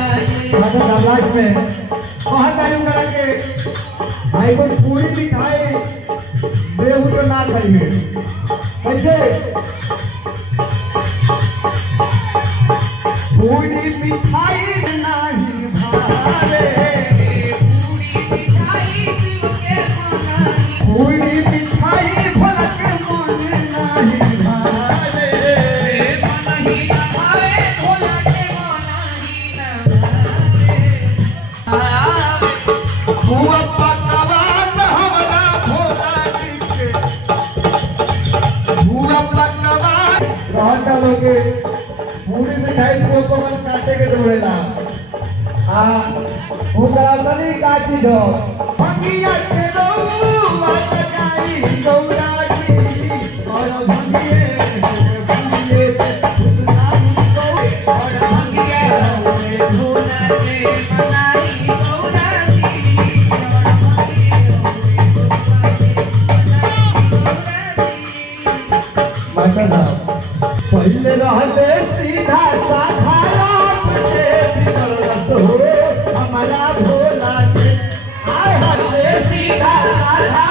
life में बहुत time करा के भाई को पूरी मिठाई देहू तो ना खाइए कैसे पूरी मिठाई नहीं भावे पूरी मिठाई भला के मन नहीं भावे हुआ पकवान हमरा भोला जी के हुआ पकवान रहता लोगे पूरी मिठाई को पवन काटे के दौड़ेला हां हुआ बनी काटी दो भंगिया के दो मत जाई गौरा जी और भंगिए भंगिए सुनाम को और भंगिए भोला जी मनाई गौरा पहले रहले सीधा साधा से बिगड़त हो हमारा भोला के आए हले सीधा साधा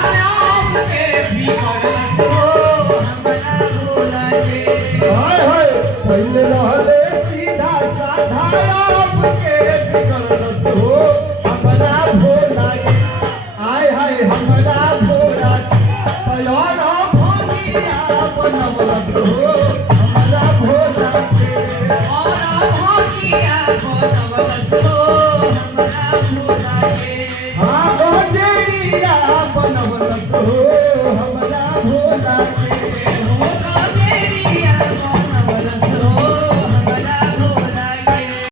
के बिगड़त हो हमारा भोला के हाय हाय पहले रहले सीधा साधा के बिगड़त हो